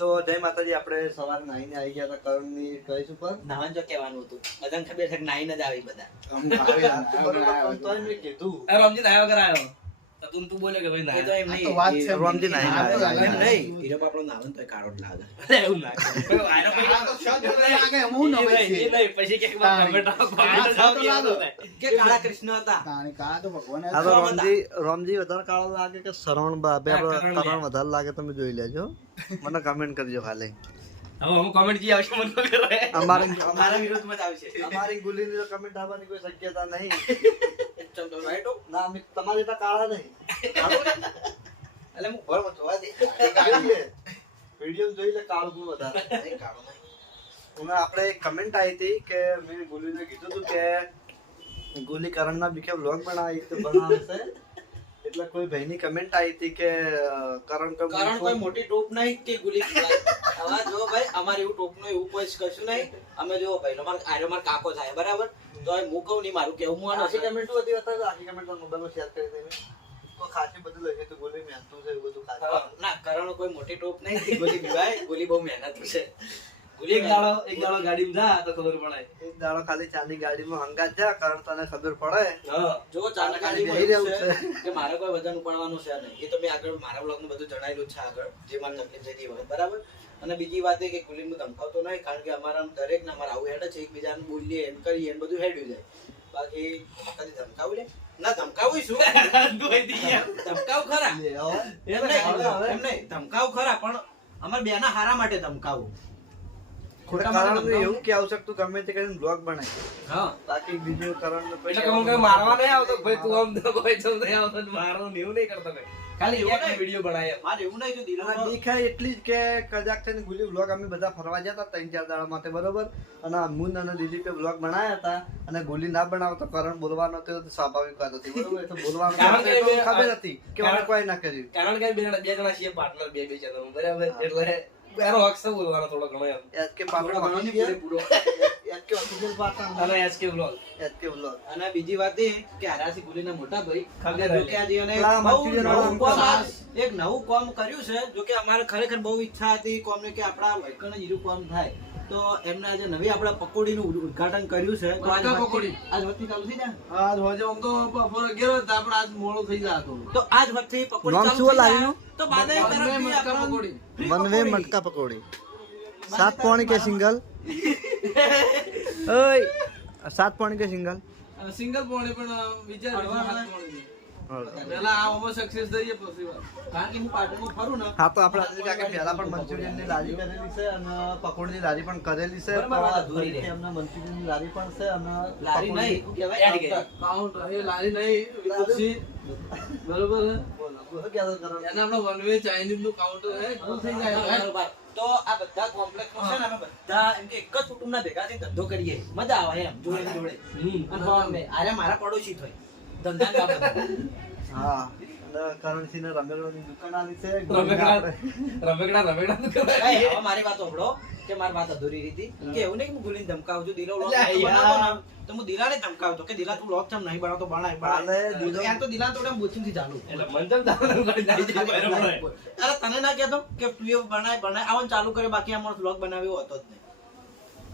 તો જય માતાજી, આપણે સવારે નાઈને આવી ગયા હતા કરણની ચોઈસ ઉપર. નાહન જો કહેવાનું હતું, બધાને ખબર છે કે નાઈને જ આવી બધા. બરોબર, તોય મેં કીધું રમજી નાયો કરાયો તો તું બોલે કે ભાઈ એ તો એમ નહીં, વાત છે, રોમજી નાઈને આ તો આવ્યા. એમ નહીં, હીરો આપણો નાહન તોય કાળો જ લાગે. એવું ના કરે આનો પછી પછી કે કમેન્ટ કે કાળા કૃષ્ણ હતા. આ તો રોમજી વધારે કાળો લાગે કે શરવણ બાપે કરણ વધારે લાગે, તમે જોઈ લેજો, મને કમેન્ટ કરજો ખાલી. હવે હું કમેન્ટ જી આવશે મને ખબર હે મારા વિરોધમાં જ આવશે. અમારી ગુલીની તો કમેન્ટ આવવાની કોઈ શક્યતા નહીં. ચમ તો રાઈટ હો. ના, અમે તમારી તો કાળા નહીં. એટલે હું ભણવા જોવા દે. વિડીયો જોઈ લે, કાળું પણ વધારે. નહીં, કાળો નહીં. હમણાં આપણે એક કમેન્ટ આવી હતી કે મેં ગુલીને કીધું હતું કે ગુલી કરણના બીકે વ્લોગ બનાવી તો બનાવશે. એટલે કોઈ ભાઈની કમેન્ટ આવી હતી કે કરણ કોઈ મોટી ટોપ નહીં કે ગુલી હવે જો ભાઈ અમારે એવું ટોપનું એવું કોઈ કશું નહીં. અમે જો ભાઈ મારો કાકો થાય બરાબર, તો હું કહું નહીં, મારું કેવું હું આખી કમેન્ટ હતી, બતાવો આખી કમેન્ટ મોબાઈલમાં શેર કરી દેવી. તો ખાસી બધું લખે તો ગોલી મહેનતું છે, એવું બધું ખાસું. ના, કરણ કોઈ મોટી ટોપ નહીં કે ગોલી પીવાય. ગોલી બહુ મહેનત છે. એક દાડો ગાડીમાં જા તો ખબર પડે. એક દાડો ખાલી ચાંદી ગાડીમાં હંગાત જા, કરણ તને ખબર પડે. જો ચાના ગાડીમાં બેહી એવું રહેવું છે કે મારે કોઈ વજન ઉપાડવાનું છે નહીં. એ તો મેં આગળ મારા બ્લોગમાં બધું જણાવેલું છે આગળ, જે મારી તકલીફ થઈ હતી વખત બરાબર. અને બીજી વાત એ કે ગુલી હું ધમકાવતો નહીં, કારણ કે અમારા દરેક ને અમારા આવું હેડ છે, એકબીજાને બોલીએ એમ કરીએ એમ બધું હેડ્યું જાય. બાકી કદી ધમકાવું લે ના, ધમકાવું શું, ધમકાવ ખરા એમ નહીં, ધમકાવ ખરા, પણ અમારે બે ના હારા માટે ધમકાવું. ખોટા માટે કરણ ધમકાવું. એવું કે આવશે તું ગમે તે કરીને બ્લોગ બનાય. હા, બાકી બીજું કરણ એટલે કમ મારવા નહીં આવતો ભાઈ, તું આમ તો કોઈ ચમ નહીં આવતો, મારવાનું ને એવું નહીં કરતો ભાઈ. ખાલી એવું એક નહીં. વિડિયો બનાય મારે એવું નહીં, જો દિલો દેખાય એટલી જ કે કદાચ થઈને ગુલી વ્લોગ અમે બધા ફરવા ગયા હતા 3-4 દાડા માટે બરોબર, અને મુન અને દિલીપે વ્લોગ બનાવ્યા હતા, અને ગુલી ના બનાવતો કરણ બોલવાનો તો સ્વાભાવિક વાત હતી બરોબર. એ તો બોલવાનું કારણ કે તો ખબર હતી કે મને કોઈ ના કર્યું. કારણ કે બે જણા છીએ પાર્ટનર, બે ચેનલ બરાબર, એટલે એનો હક છે બોલવાનો થોડો ઘણો એમ. એસ કે પાપડો ઘણો નહીં, પૂરેપૂરો. એસ કે ઓફિશિયલ પાર્ટનર અને એસકે વ્લોગ એસ કે વ્લોગ. અને બીજી વાત એ કે હારાસી ગુલીના મોટા ભાઈ ખબર જો કે આ જીવને પેલા બહુ મંચુરિયન નવું વાળા કામ સાસ. એક નવું કામ કર્યું છે. જો કે અમારે ખરેખર બહુ ઈચ્છા હતી કોમને કે આપણા વૈકણ જીરું કામ થાય, તો એમને આજે નવી આપણે પકોડીનું ઉદ્ઘાટન કર્યું છે. તો આજ પકોડી. આજ વખતે ચાલુ થઈ જાય. આજ હોજે આમ તો બપોરે ગયો તો આપણે આજ મોડું થઈ જાતો. તો આજ વખતે પકોડી નામ ચાલુ શું થઈ જાય. લારીનું? તો બાદાઈ તરફથી મટકા આપણને પકોડી. free વન વે પકોડી. મટકા પકોડી 7 પાણી કે સિંગલ? ઓય 7 પાણી કે સિંગલ? સિંગલ પોણે પણ વિચાર પેલા આ ઓમો સક્સેસ થઈએ પછી વાત. કારણ કે હું પાટણમાં ફરું ને હા, તો આપણે આજે કાકે પહેલા પણ મંચુરિયનની લારી કરેલી છે અને પકોડીની લારી પણ કરેલી છે. બરાબર, તો અધૂરી રહે. એમને મંચુરિયનની લારી પણ છે અને લારી પકોડી- નહીં, શું કહેવાય? એડ ગઈ. કાઉન્ટર એ લારી નહીં વિકુસી બરોબર હે. બોલો, શું કહેતો કરણ? એને આપણે વન વે ચાઇનીઝ નું કાઉન્ટર હે ફૂલ થઈ જાય હે. બરોબર. તો આ બધા કોમ્પ્લેક્સમાં છે ને અમે બધા એમ કે એક જ કુટુંબના ભેગા થઈને ધંધો કરીએ, મજા આવે એમ જોડે ને જોડે. અને આરે મારા પડોશી થાય ધંધા હા, અને કરણસિંહને રમેલોની દુકાન આવી છે. રમેકડા નું કરાય. હવે મારી વાત સાંભળો કે મારી વાત અધૂરી હતી કે એવું નહીં કે હું ગુલીને ધમકાવું છું. દિલો vlog અલ્યા બનાવતો યાર. ને, તો હું દિલાને ધમકાવતો કે દિલા તું vlog ચમ નહીં બનાવતો, બનાય કાલે દિલો- એમ તો દિલા તો એમ બોચીમથી ચાલુ. એટલે મંજમ દાવાનું કરી નાખી બરાબર. અરે તને ના કહેતો કે તું એ બનાય આવવાનું ચાલુ કરે, બાકી આ માણસ vlog બનાવ્યો હતો જ નહીં.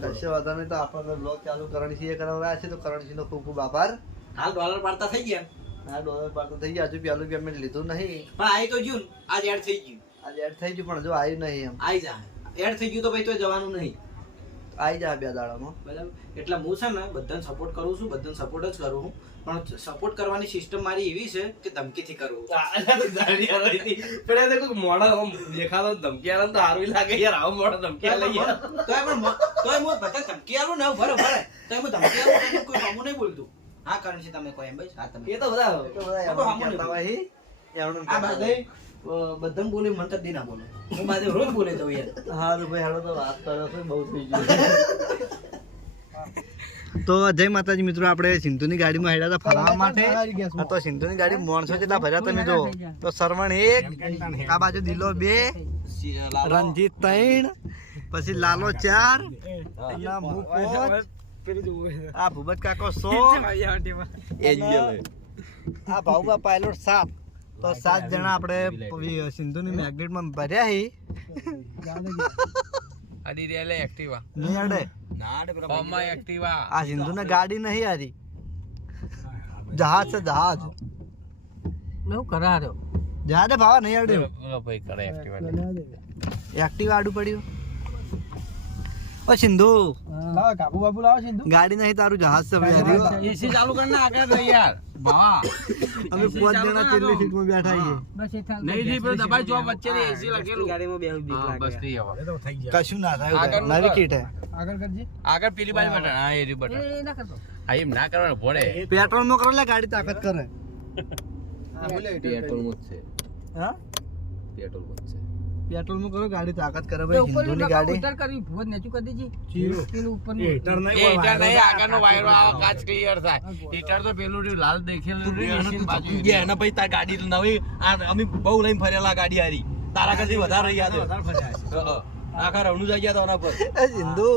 કશો વાંધો નહીં, તો આપણને બ્લોગ ચાલુ કરણસિંહે કરાવ્યા છે, તો કરણસિંહનો ખૂબ ખૂબ આભાર. હાલ ડોલર પાડતા થઈ ગયા, આ ડોલર પાટું થઈ ગયા, હજુ પેલું પેમેન્ટ લીધું નહીં. પણ આવી તો ગયું ને, આજ એડ થઈ ગયું. આજે એડ થઈ ગયું પણ હજુ આવ્યું નહીં. એમ આઈ જા, એડ થઈ ગયું તો ભાઈ તો જવાનું નહીં. આવી જાય 2 દાડામાં. બરાબર, એટલે હું છે ને બધાને સપોર્ટ કરું છું, બધાને સપોર્ટ જ કરું છું, પણ સપોર્ટ કરવાની સિસ્ટમ મારી એવી છે કે ધમકીથી કરવું. પણ એ દેખો મોડા આમ દેખાતો ધમકી આલે તો હારું લાગે યાર, આવો મોડા ધમકી આલે યાર. તોય હું બધા ધમકી આલું ને ભરે તોય હું ધમકી આલું ને કોઈ સામું નહીં બોલતું. હા કારણ છે તમે કોઈ એમ ભાઈ હા તમે એ તો બધા એ તો બધા એમ કહેતા હોય હી. એમણે આ કહેતા બાદે બધાને બોલે મન કદી ના બોલે. હું બાદે રોજ બોલે તો યાર. હોય. હારું ભાઈ, હાલો તો વાત કરો છો, બહુ થઈ ગયું. તો જય માતાજી મિત્રો, આપણે સિંધુની ગાડીમાં હેડ્યા હતા ફરવા માટે. હા, તો સિંધુની ગાડી માણસો જેટલા ભર્યા તમે જો, તો સરવણ 1, આ બાજુ દિલો 2, રંજીત 3, પછી લાલો 4, અને હું 5, આ ભૂપત કાકો 100, આ ભાઉબા પાયલોટ 7. તો 7 જણા આપણે સિંધુની મેગ્નેટમાં ભર્યા હી. અડી રેલે એક્ટિવા નહીં અડે ફોર્મમાં એક્ટિવા આ સિંધુ ને ગાડી નહીં આરી જહાજ છે જહાજ જહાજે ભાવા નહીં અડ્યો બોલો ભાઈ કરે એક્ટિવા એક્ટિવા આડું પડ્યું ઓ સિંધુ કાબુ બાબુ લાવો સિંધુ ગાડી નહીં તારું જહાજ છે ભાઈ હર્યું. એસી ચાલુ કરીને આગળ રહી યાર બાવા અમે 5 જણા છેલ્લી સીટમાં બેઠા છીએ નહીં જી પેલો દબાઈ જો વચ્ચે ની એસી લખેલું ગાડીમાં બેહું દીક લાગે બસ થઈ હવે કશું ના થાય આગળ નવી કીટ હે આગળ કરજે આગળ પેલી બાજુ બટન હા એ બટન આ એમ ના કરવાનું ભોળે પેટ્રોલ માં કરો લે ગાડી તાકાત કરે પેટ્રોલ મુજ છે હા પેટ્રોલ મુજ છે પેટ્રોલ માં કરો ગાડી તાકાત કરે ભાઈ સિંધુની ગાડી હીટર નહીં આગળનો વાયરો આવો કાચ ક્લિયર થાય હીટર તો પેલું રહ્યું લાલ દેખેલું રહ્યું એસી બાજુ એના પછી તાર ગાડી નવી અમે બહુ લઈને ફરેલા ગાડી હારી તારા કરતી વધારે યાદ આખા રવણું જઈ ગયા તા પર એ સિંધુ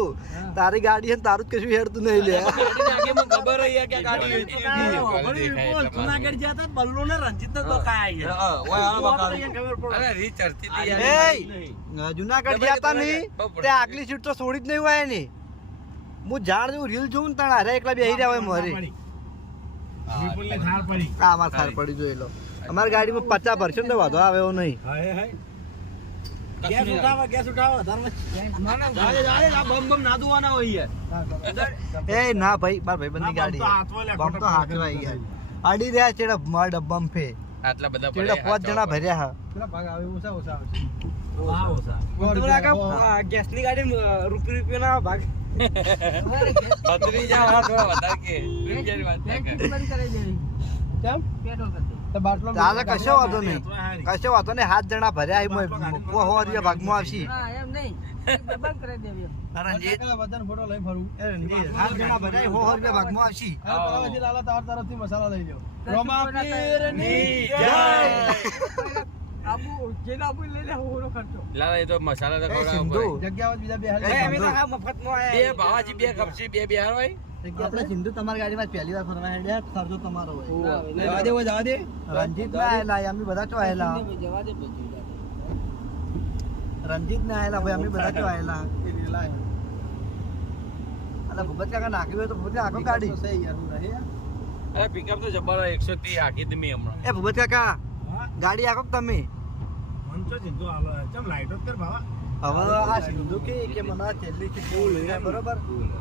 તારી ગાડી છે ને તારું જ કશું હેડતું નહીં લે ગાડીને આગે મને ખબર રહી કે ગાડી જુનાગઢ ગયા તા બલ્લો ને રંજીત ને બકાયા અરે રી ચડતી હતી યાર એ જુનાગઢ ગયા તા નહીં તે આગલી સીટ તો છોડી જ નહીં હોય એની હું જાણ જેવું રીલ જોઉં ને તાણ હારે એકલા બેહી રહ્યા હોય મારી આ અમાર થાર પડી જોઈ લો અમારી ગાડીમાં 50 ભરશે ને તો વાંધો આવે એવો નહીં ગેસ ઉઠાવો બમ ના દુવાના હોય એ ના ભાઈ માર ભાઈબંધની ગાડી બમ તો હાથવાઈ ગયા અડી રહ્યા ચેડા માર ડબ્બામ ફે આટલા બધા ચેડા 5 જણા ભર્યા હા પેલા ભાગ આવે ઓછા ગેસ ની ગાડી રૂપિયા ના ભાગ પતરી જાવ હાથ વધારે કે રૂપિયાની વાત ના કર કેમ તો બાટલો તારે કશો વાંધો નહીં કશો વાંધો નહીં 7 જણા ભર્યા એ મૂકો હો રિયા ભાગમાં આવશી રણજીત બધાનો ફોટો લઈ ફરું એ રણજીત 7 જણા ભર્યા હો રિયા ભાગમાં આવશી પછી લાલા તાર તરફથી મસાલા લઈ લ્યો રોમા પીરની જય લાલા એ તો મસાલા તો એ ખવડાવો સિંધુ જગ્યામાં બીજા બે એ સિંધુ બે ભાવાજી બે કપસી બે બિહાર હોય આપણે સિંધુ તમારી ગાડીમાં પહેલી વાર ફરવા હેડ્યા ખર્ચો તમારો હોય જવા દે રણજીત ના આયેલા અમે બધા ચો આયેલા રણજીત ના આયેલા ભાઈ અમે બધા ચો આયેલા અલા ભૂપત કાકા નાખ્યું હોય તો ભૂપત આખો ગાડી સહી યાર હું રહે અરે પિકઅપ તો જબર 130 આખી તમે હમણાં એ ભૂપત કાકા ગાડી આખો તમે હવે આ સિંધુ કે મને છેલ્લી થી કેવું લઈ રહ્યા બરોબર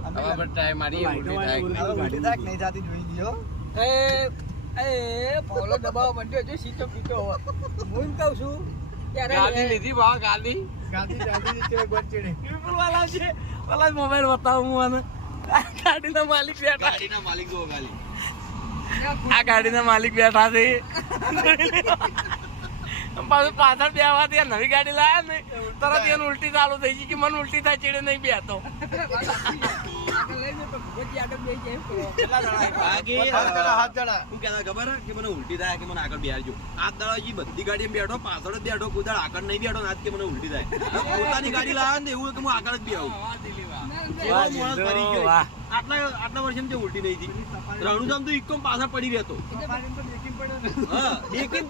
અમે હવે આપણે ટ્રાય મારીએ ઉલટી થાય હવે ઉલટી થાય કે નહીં જાતી જોઈ દિયો ગાડી લીધી ભાવ ગાડી ગાડી નીચે ગોચડે વાલા છે વાલા મોબાઈલ બતાવું હું આને ગાડીના માલિક બેઠા ગાડીના માલિક જો ગાડી આ ગાડીના માલિક બેઠા છે પાછું પાછળ બેવા ત્યાં નવી ગાડી લાયા ને તરત એને ઉલટી ચાલુ થઈ ગઈ કે મને ઉલટી થાય ચીડે નહીં બેતો હું કહેતા ખબર કે મને ઉલટી થાય કે મને આગળ બેહારજો આ દાડાજી બધી ગાડી બેઠો પાછળ જ બેઠો કોઈ દાડ આગળ નહીં બેઠો આજ કે મને ઉલટી થાય પોતાની ગાડી લાવે ને એવું કે હું આગળ જ બેહું આટલા વર્ષ જે ઉલટી નહીં હતી રણુજામ તો ઇક્કો પાછળ પડી રહેતો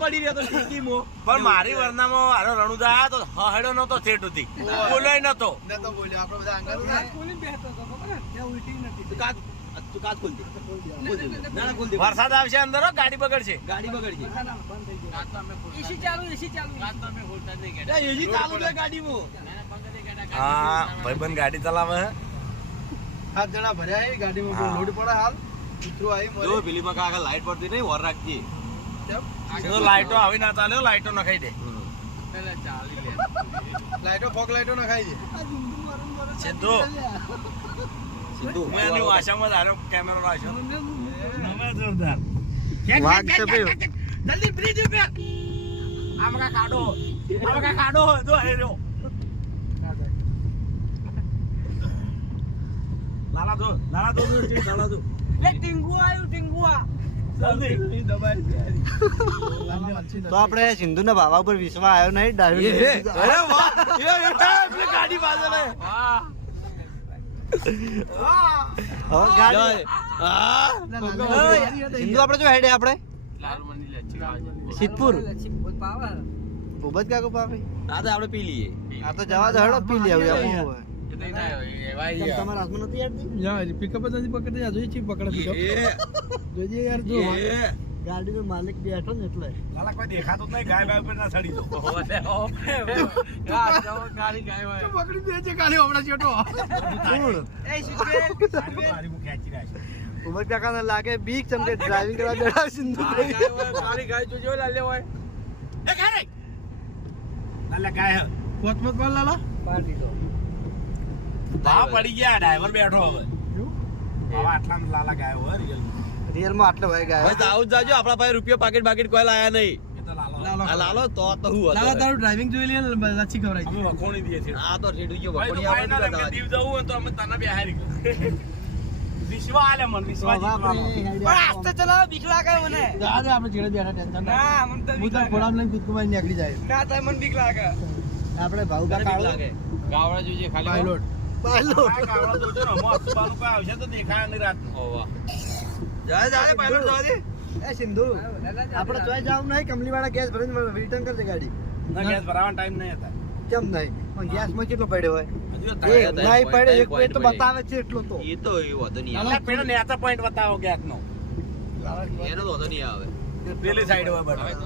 પડી રહેતો પણ મારી વર્ણામાં હારો રણુજા આવ્યો તો હહેડો નતો થેટ હતી બોલાય નતો નતો બોલ્યો આપણે બધા તું કાચ ખોલ દે ના ખોલ દે વરસાદ આવશે અંદર હો, ગાડી બગડશે ગાડી બગડશે એસી ચાલુ એસી ચાલુ છે ગાડીમાં હા ભાઈબંધ ગાડી ચલાવે 7 જણા ભર્યા એ ગાડીમાં લોડ પડે હાલ ઉતરો આવી જો પેલી માં આગળ લાઈટ પડતી નહીં વર રાખજે તો લાઈટો આવી ના ચાલે લાઈટો નખાઈ દે લાઈટો ફોગ લાઈટો ના ખાઈ દે સિદ્ધુ સીધું મેં એની વાશામાં જ આનો કેમેરો રાખ્યો જોરદાર વાઘ છે ભાઈ જલ્દી બ્રિજ ઉપર આમકા કાઢો જો હે રહ્યો લાલા દો લે ટીંગુઆ જલ્દી તો આપણે સિંધુ ના ભાવા ઉપર વિશ્વાસ આવ્યો નહીં ડાયરેક્ટ અરે વાહ એ ગાડી બાજુ લે વાહ હવે ગાડી સિંધુ આપણે જો હેડે આપણે લાલ મંડી લે સિદ્ધપુર ભૂપત કાકો પાવે આ તો આપણે પી લઈએ આ તો જવા દો હેડો પી લેવું એ તો ના એવાય કેમ યાર. તમારા હાથમાં નથી યાર યા પિકઅપ જ નથી પકડતી આ જોઈ ચી પકડે પિકઅપ જોજે યાર જો ગાડીનો માલિક બેઠો ને એટલે સાલા કોઈ દેખાતું જ નહીં ગાય બાય ઉપર ના ચડી દો ઓલે, ઓ. આ જો ગાડી ગાય હોય. પકડી દે છે ખાલી હમણાં ચેટો કોણ ઉમર કાકાને લાગે બીક ચમકે ડ્રાઇવિંગ કરવા બેઠા સિંધુભાઈ ગાડી ગાય જોજો લાલે હોય. પોત પોત બોલ લાલા પડી ગયા ડ્રાઈવર બેઠો હવે રિયલમાં આટલો ભાઈ હવે ગાયો તો આવું જ જાજો આપણા પાસે રૂપિયો પાકેટ બાકેટ કોઈ લાયા નહીં આ લાલો તો હું લાલા હતો તારું ડ્રાઇવિંગ જોઈ લે લચ્છી ખવરાઈ આ તો રેડું ગયો વખોડી આસ્તે ચલાવ બીક લાગે મને દાદા આપણે ચીડે બેઠા ટેન્શન ના મને તો બીક લાગે ઘોડામાં લઈને કૂદકો મારી નીકળી જાય ના તો મને બીક લાગે આપણે ભાઉકા કાળો લાગે ગાવડા જોજે ખાલી. પાયલોટ પાયલો ઓ વાહ. એ સિંધુ આપણે ચોય જાવ નહીં કમલી વાળા ગેસ ભરીને રિટર્ન કરજે ગાડી કેમ નહીં પણ ગેસમાં કેટલો પડ્યો હોય એક નહીં પડે એક તો બતાવે છે એટલો તો એ તો એ વાંધો નહીં આવે એનો તો વાંધો નહીં આવે હવે તો